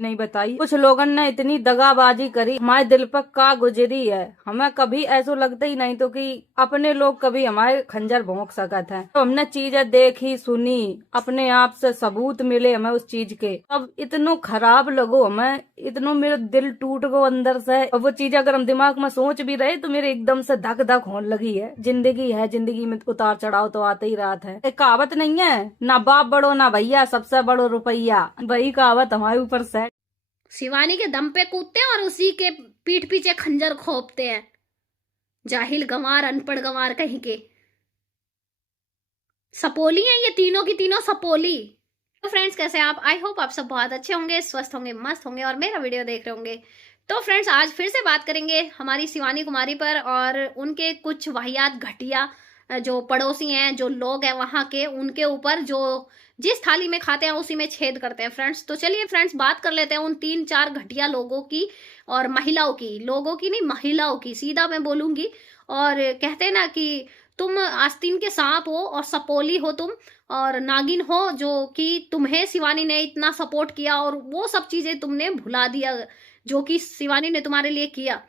नहीं बताई। कुछ लोगों ने इतनी दगाबाजी करी, हमारे दिल पर का गुजरी है। हमें कभी ऐसा लगता ही नहीं तो कि अपने लोग कभी हमारे खंजर भोंक सकत है। तो हमने चीजें देखी सुनी, अपने आप से सबूत मिले हमें उस चीज के, अब इतनो खराब लगो हमें, इतनो मेरा दिल टूट गो अंदर से। अब वो चीज अगर हम दिमाग में सोच भी रहे तो मेरे एकदम से धक धक होने लगी है। जिंदगी है, जिंदगी में उतार चढ़ाव तो आते ही रहता है। एक कहावत नहीं है, ना बाप बड़ो ना भैया, सबसे बड़ो रुपया, वही कहावत हमारे ऊपर से। शिवानी के दम पे कूदते हैं और उसी के पीठ पीछे खंजर खोपते हैं। जाहिल गंवार, अनपढ़ गंवार कहीं के। सपोली हैं ये तीनों की तीनों सपोली। तो फ्रेंड्स कैसे हैं आप? आई होप आप सब बहुत अच्छे होंगे, स्वस्थ होंगे, मस्त होंगे और मेरा वीडियो देख रहे होंगे। तो फ्रेंड्स आज फिर से बात करेंगे हमारी शिवानी कुमारी पर और उनके कुछ वाहियात घटिया जो पड़ोसी हैं, जो लोग हैं वहां के, उनके ऊपर, जो जिस थाली में खाते हैं उसी में छेद करते हैं फ्रेंड्स। तो चलिए फ्रेंड्स बात कर लेते हैं उन 3-4 घटिया लोगों की और महिलाओं की। लोगों की नहीं, महिलाओं की, सीधा मैं बोलूंगी। और कहते हैं ना कि तुम आस्तीन के सांप हो और सपोली हो तुम और नागिन हो, जो कि तुम्हें शिवानी ने इतना सपोर्ट किया और वो सब चीजें तुमने भुला दिया जो कि शिवानी ने तुम्हारे लिए किया,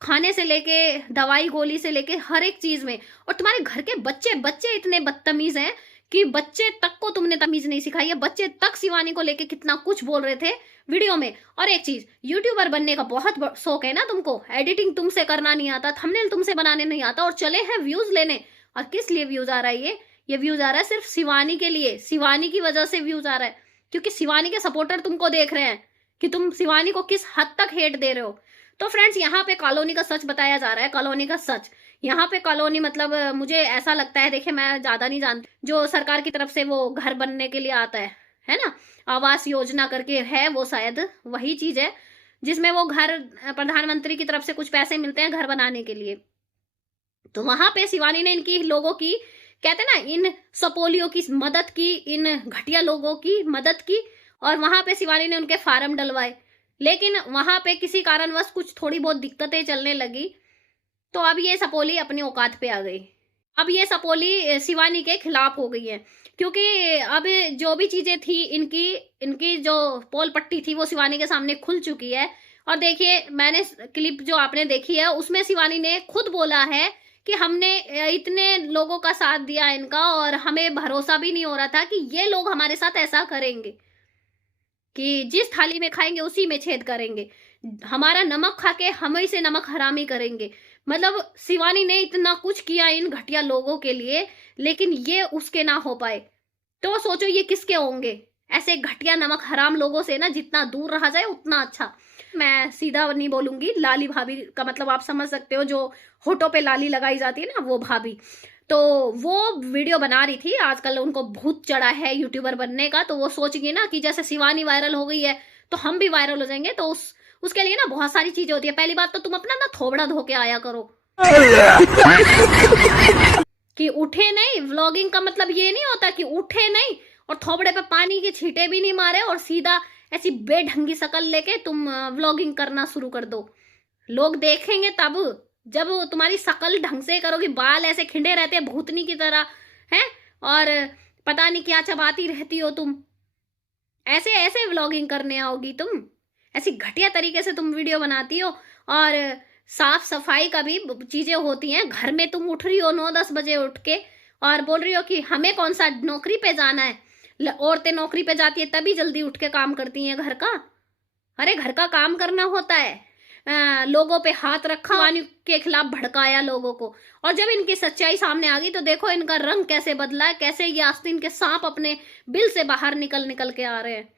खाने से लेके दवाई गोली से लेके हर एक चीज में। और तुम्हारे घर के बच्चे बच्चे इतने बदतमीज हैं कि बच्चे तक को तुमने तमीज नहीं सिखाई है। बच्चे तक शिवानी को लेके कितना कुछ बोल रहे थे वीडियो में। और एक चीज, यूट्यूबर बनने का बहुत शौक है ना तुमको, एडिटिंग तुमसे करना नहीं आता, थंबनेल तुमसे बनाने नहीं आता और चले हैं व्यूज लेने। और किस लिए व्यूज आ रहा है? ये व्यूज आ रहा है सिर्फ शिवानी के लिए। शिवानी की वजह से व्यूज आ रहा है क्योंकि शिवानी के सपोर्टर तुमको देख रहे हैं कि तुम शिवानी को किस हद तक हेट दे रहे हो। तो फ्रेंड्स यहाँ पे कॉलोनी का सच बताया जा रहा है, कॉलोनी का सच। यहाँ पे कॉलोनी मतलब मुझे ऐसा लगता है, देखिए मैं ज्यादा नहीं जानती, जो सरकार की तरफ से वो घर बनने के लिए आता है ना, आवास योजना करके है वो, शायद वही चीज है जिसमें वो घर प्रधानमंत्री की तरफ से कुछ पैसे मिलते हैं घर बनाने के लिए। तो वहां पे शिवानी ने इनकी लोगों की, कहते ना, इन सपोलियों की मदद की, इन घटिया लोगों की मदद की और वहां पे शिवानी ने उनके फार्म डलवाए। लेकिन वहां पे किसी कारणवश कुछ थोड़ी बहुत दिक्कतें चलने लगी तो अब ये सपोली अपनी औकात पे आ गई। अब ये सपोली शिवानी के खिलाफ हो गई है क्योंकि अब जो भी चीजें थी इनकी इनकी जो पोल पट्टी थी वो शिवानी के सामने खुल चुकी है। और देखिए मैंने क्लिप जो आपने देखी है उसमें शिवानी ने खुद बोला है कि हमने इतने लोगों का साथ दिया इनका और हमें भरोसा भी नहीं हो रहा था कि ये लोग हमारे साथ ऐसा करेंगे कि जिस थाली में खाएंगे उसी में छेद करेंगे, हमारा नमक खा के हमें से नमक हरामी करेंगे। मतलब शिवानी ने इतना कुछ किया इन घटिया लोगों के लिए लेकिन ये उसके ना हो पाए। तो सोचो ये किसके होंगे? ऐसे घटिया नमक हराम लोगों से ना जितना दूर रहा जाए उतना अच्छा। मैं सीधा नहीं बोलूंगी, लाली भाभी का मतलब आप समझ सकते हो, जो होठों पे लाली लगाई जाती है ना, वो भाभी। तो वो वीडियो बना रही थी, आजकल उनको भूत चढ़ा है यूट्यूबर बनने का, तो वो सोचेगी ना कि जैसे शिवानी वायरल हो गई है तो हम भी वायरल हो जाएंगे। तो उसके लिए ना बहुत सारी चीजें होती है। पहली बात तो तुम अपना ना थोबड़ा धो के आया करो कि उठे नहीं। व्लॉगिंग का मतलब ये नहीं होता कि उठे नहीं और थोबड़े पे पानी के छींटे भी नहीं मारे और सीधा ऐसी बेढंगी शक्ल लेके तुम व्लॉगिंग करना शुरू कर दो। लोग देखेंगे तब जब तुम्हारी शक्ल ढंग से करोगी। बाल ऐसे खिंडे रहते हैं भूतनी की तरह हैं और पता नहीं क्या चबाती रहती हो तुम। ऐसे ऐसे व्लॉगिंग करने आओगी तुम, ऐसी घटिया तरीके से तुम वीडियो बनाती हो। और साफ सफाई का भी चीजें होती हैं। घर में तुम उठ रही हो 9-10 बजे उठ के और बोल रही हो कि हमें कौन सा नौकरी पे जाना है। औरतें नौकरी पे जाती है तभी जल्दी उठ के काम करती हैं घर का। अरे घर का काम करना होता है। लोगों पे हाथ रखा, शिवानी के खिलाफ भड़काया लोगों को। और जब इनकी सच्चाई सामने आ गई तो देखो इनका रंग कैसे बदला है, कैसे ये आस्तीन के सांप अपने बिल से बाहर निकल निकल के आ रहे हैं।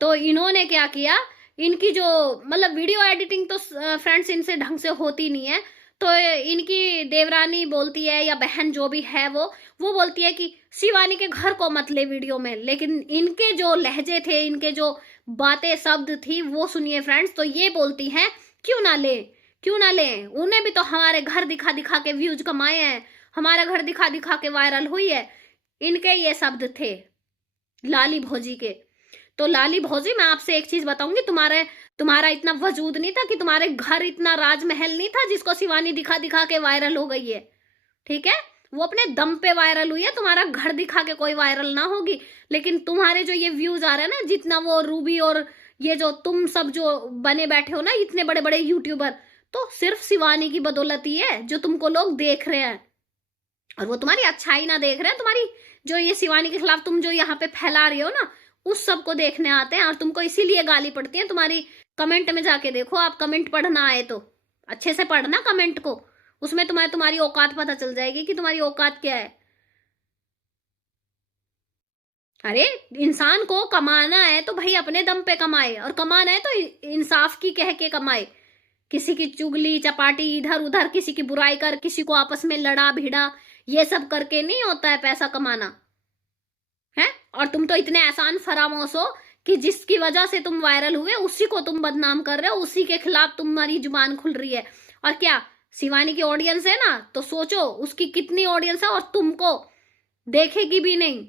तो इन्होंने क्या किया, इनकी जो मतलब वीडियो एडिटिंग तो फ्रेंड्स इनसे ढंग से होती नहीं है। तो इनकी देवरानी बोलती है या बहन जो भी है वो बोलती है कि शिवानी के घर को मत ले वीडियो में। लेकिन इनके जो लहजे थे, इनके जो बातें शब्द थी वो सुनिए फ्रेंड्स। तो ये बोलती हैं क्यों ना ले, क्यों ना ले, उन्हें भी तो हमारे घर दिखा दिखा के व्यूज कमाए हैं, हमारा घर दिखा दिखा के वायरल हुई है। इनके ये शब्द थे लाली भौजी के। तो लाली भौजी मैं आपसे एक चीज बताऊंगी, तुम्हारा इतना वजूद नहीं था कि तुम्हारे घर इतना राजमहल नहीं था जिसको शिवानी दिखा दिखा के वायरल हो गई है। ठीक है, वो अपने दम पे वायरल हुई है, तुम्हारा घर दिखा के कोई वायरल ना होगी। लेकिन तुम्हारे जो ये व्यूज आ रहे हैं ना, जितना वो रूबी और ये जो तुम सब जो बने बैठे हो ना इतने बड़े बड़े यूट्यूबर, तो सिर्फ शिवानी की बदौलत ही है जो तुमको लोग देख रहे हैं। और वो तुम्हारी अच्छाई ना देख रहे हैं, तुम्हारी जो ये शिवानी के खिलाफ तुम जो यहाँ पे फैला रही हो ना, उस सब को देखने आते हैं और तुमको इसीलिए गाली पड़ती है। तुम्हारी कमेंट में जाके देखो, आप कमेंट पढ़ना आए तो अच्छे से पढ़ना कमेंट को, उसमें तुम्हारी औकात पता चल जाएगी कि तुम्हारी औकात क्या है। अरे इंसान को कमाना है तो भाई अपने दम पे कमाए, और कमाना है तो इंसाफ की कह के कमाए। किसी की चुगली चपाटी इधर उधर, किसी की बुराई कर, किसी को आपस में लड़ा भिड़ा, ये सब करके नहीं होता है पैसा कमाना है। और तुम तो इतने आसान फरामोश हो कि जिसकी वजह से तुम वायरल हुए उसी को तुम बदनाम कर रहे हो, उसी के खिलाफ तुम्हारी जुबान खुल रही है। और क्या शिवानी की ऑडियंस है ना, तो सोचो उसकी कितनी ऑडियंस है, और तुमको देखेगी भी नहीं।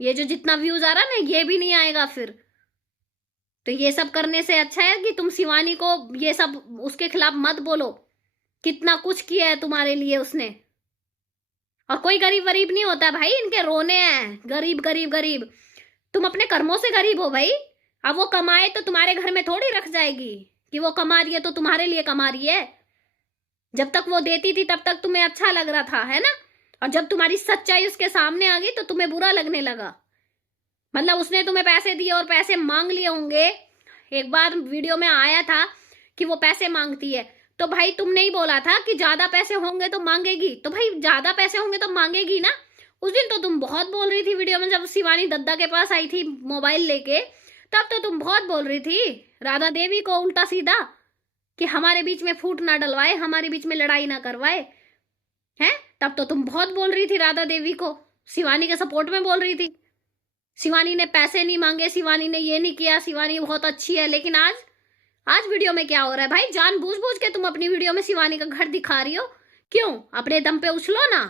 ये जो जितना व्यूज आ रहा है ना, ये भी नहीं आएगा फिर। तो ये सब करने से अच्छा है कि तुम शिवानी को ये सब उसके खिलाफ मत बोलो। कितना कुछ किया है तुम्हारे लिए उसने। और कोई गरीब वरीब नहीं होता भाई, इनके रोने हैं गरीब गरीब गरीब। तुम अपने कर्मों से गरीब हो भाई। अब वो कमाए तो तुम्हारे घर में थोड़ी रख जाएगी कि वो कमा रही है तो तुम्हारे लिए कमा रही है। जब तक वो देती थी तब तक तुम्हें अच्छा लग रहा था, है ना। और जब तुम्हारी सच्चाई उसके सामने आ गई तो तुम्हें बुरा लगने लगा। मतलब उसने तुम्हें पैसे दिए और पैसे मांग लिए होंगे। एक बार वीडियो में आया था कि वो पैसे मांगती है, तो भाई तुमने ही बोला था कि ज्यादा पैसे होंगे तो मांगेगी, तो भाई ज्यादा पैसे होंगे तो मांगेगी ना। उस दिन तो तुम बहुत बोल रही थी वीडियो में, जब शिवानी दद्दा के पास आई थी मोबाइल लेके, तब तो तुम बहुत बोल रही थी राधा देवी को उल्टा सीधा कि हमारे बीच में फूट ना डलवाए, हमारे बीच में लड़ाई ना करवाए, हैं। तब तो तुम बहुत बोल रही थी राधा देवी को, शिवानी के सपोर्ट में बोल रही थी। शिवानी ने पैसे नहीं मांगे, शिवानी ने ये नहीं किया, शिवानी बहुत अच्छी है। लेकिन आज वीडियो में क्या हो रहा है भाई, जानबूझ-बूझ के तुम अपनी वीडियो में शिवानी का घर दिखा रही हो। क्यों? अपने दम पे उछलो ना।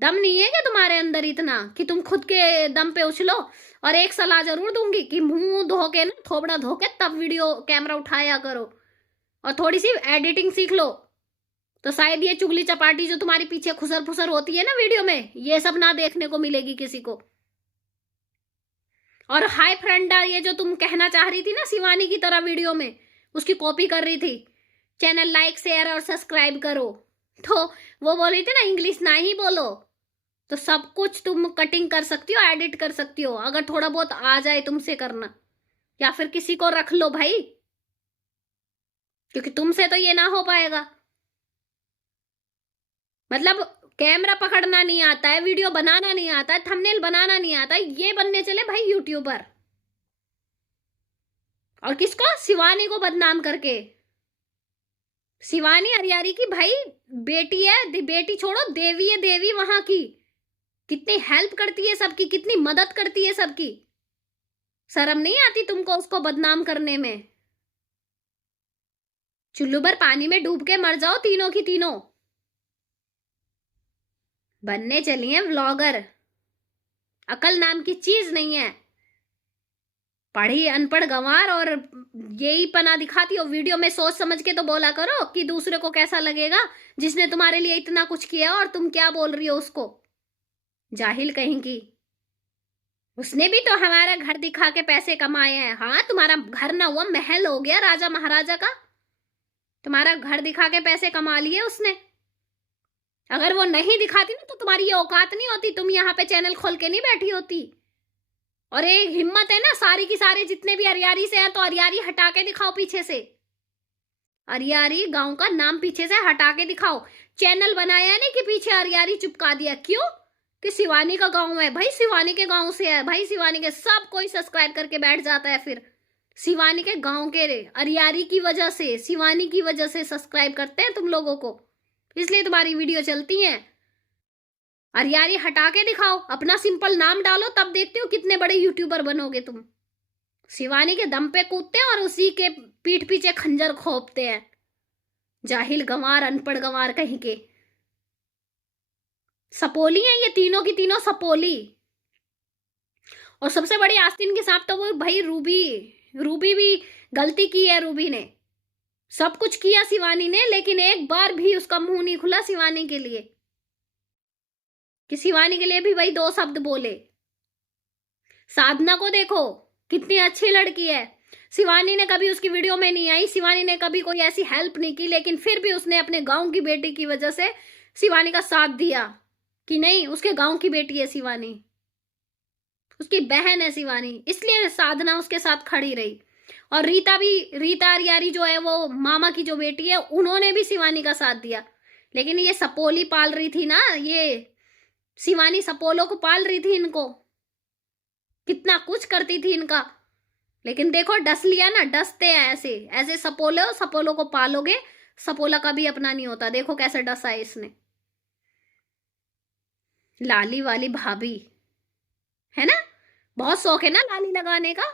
दम नहीं है क्या तुम्हारे अंदर इतना कि तुम खुद के दम पे उछलो। और एक सलाह जरूर दूंगी कि मुंह धो के ना, थोबड़ा धो के तब वीडियो कैमरा उठाया करो, और थोड़ी सी एडिटिंग सीख लो। तो शायद ये चुगली चपाटी जो तुम्हारी पीछे खुसर फुसर होती है ना वीडियो में, ये सब ना देखने को मिलेगी किसी को। और हाय फ्रेंडा, ये जो तुम कहना चाह रही थी ना शिवानी की तरह वीडियो में, उसकी कॉपी कर रही थी, चैनल लाइक शेयर और सब्सक्राइब करो, तो वो बोल रही थी ना इंग्लिश ना ही बोलो। तो सब कुछ तुम कटिंग कर सकती हो, एडिट कर सकती हो, अगर थोड़ा बहुत आ जाए तुमसे करना, या फिर किसी को रख लो भाई, क्योंकि तुमसे तो ये ना हो पाएगा। मतलब कैमरा पकड़ना नहीं आता है, वीडियो बनाना नहीं आता है, थंबनेल बनाना नहीं आता है, ये बनने चले भाई यूट्यूबर। और किसको? शिवानी को बदनाम करके। शिवानी हरियारी की भाई बेटी है, बेटी छोड़ो देवी है, देवी वहां की। कितनी हेल्प करती है सबकी, कितनी मदद करती है सबकी। शर्म नहीं आती तुमको उसको बदनाम करने में? चुल्लू भर पानी में डूब के मर जाओ तीनों की तीनों। बनने चली है व्लॉगर। अकल नाम की चीज नहीं है। पढ़ी अनपढ़ गंवार, और यही पना दिखाती हो वीडियो में। सोच समझ के तो बोला करो कि दूसरे को कैसा लगेगा जिसने तुम्हारे लिए इतना कुछ किया, और तुम क्या बोल रही हो उसको। जाहिल कहीं की। उसने भी तो हमारा घर दिखा के पैसे कमाए हैं। हाँ, तुम्हारा घर ना हुआ महल हो गया राजा महाराजा का। तुम्हारा घर दिखा के पैसे कमा लिए उसने। अगर वो नहीं दिखाती ना तो तुम्हारी ये औकात नहीं होती, तुम यहाँ पे चैनल खोल के नहीं बैठी होती। और एक हिम्मत है ना, सारी की सारे जितने भी अरियारी से हैं तो अरियारी हटा के दिखाओ पीछे से। अरियारी गांव का नाम पीछे से हटा के दिखाओ। चैनल बनाया है नहीं कि पीछे अरियारी चिपका दिया। क्यों? कि शिवानी का गांव है भाई, शिवानी के गांव से है भाई, शिवानी के सब कोई सब्सक्राइब करके बैठ जाता है। फिर शिवानी के गांव के अरियारी की वजह से, शिवानी की वजह से सब्सक्राइब करते हैं तुम लोगों को, इसलिए तुम्हारी वीडियो चलती है। अरियारी हटा के दिखाओ, अपना सिंपल नाम डालो, तब देखते हो कितने बड़े यूट्यूबर बनोगे तुम। शिवानी के दम पे कूदते हैं और उसी के पीठ पीछे खंजर खोपते हैं। जाहिल गंवार, अनपढ़ गंवार कहीं के। सपोली हैं ये तीनों की तीनों, सपोली। और सबसे बड़ी आस्तीन के साथ तो वो भाई रूबी भी गलती की है। रूबी ने सब कुछ किया शिवानी ने, लेकिन एक बार भी उसका मुंह नहीं खुला शिवानी के लिए, कि शिवानी के लिए भी वही दो शब्द बोले। साधना को देखो, कितनी अच्छी लड़की है। शिवानी ने कभी उसकी वीडियो में नहीं आई, शिवानी ने कभी कोई ऐसी हेल्प नहीं की, लेकिन फिर भी उसने अपने गांव की बेटी की वजह से शिवानी का साथ दिया कि नहीं, उसके गांव की बेटी है शिवानी, उसकी बहन है शिवानी, इसलिए साधना उसके साथ खड़ी रही। और रीता भी, रीता अरियारी जो है वो मामा की जो बेटी है, उन्होंने भी शिवानी का साथ दिया। लेकिन ये सपोली पाल रही थी ना, ये शिवानी सपोलो को पाल रही थी, इनको कितना कुछ करती थी इनका। लेकिन देखो डस लिया ना, डसते हैं ऐसे ऐसे सपोलो, सपोलो को पालोगे, सपोला का भी अपना नहीं होता। देखो कैसे डसा है इसने। लाली वाली भाभी है ना, बहुत शौक है ना लाली लगाने का।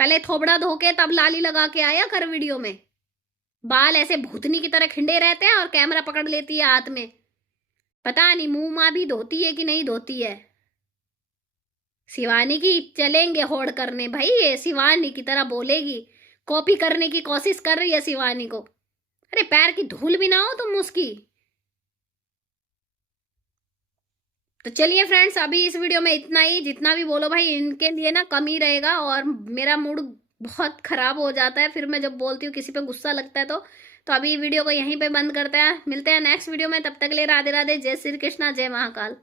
पहले थोबड़ा धो के तब लाली लगा के आया कर वीडियो में। बाल ऐसे भूतनी की तरह खिंडे रहते हैं और कैमरा पकड़ लेती है हाथ में। पता नहीं मुंह माँ भी धोती है कि नहीं धोती है। शिवानी की चलेंगे होड़ करने भाई, ये शिवानी की तरह बोलेगी, कॉपी करने की कोशिश कर रही है शिवानी को। अरे पैर की धूल भी ना हो तुम उसकी। तो चलिए फ्रेंड्स, अभी इस वीडियो में इतना ही। जितना भी बोलो भाई, इनके लिए ना कम ही रहेगा और मेरा मूड बहुत खराब हो जाता है फिर मैं जब बोलती हूँ, किसी पे गुस्सा लगता है तो अभी वीडियो को यहीं पे बंद करते हैं। मिलते हैं नेक्स्ट वीडियो में, तब तक के लिए राधे राधे, जय श्री कृष्णा, जय महाकाल।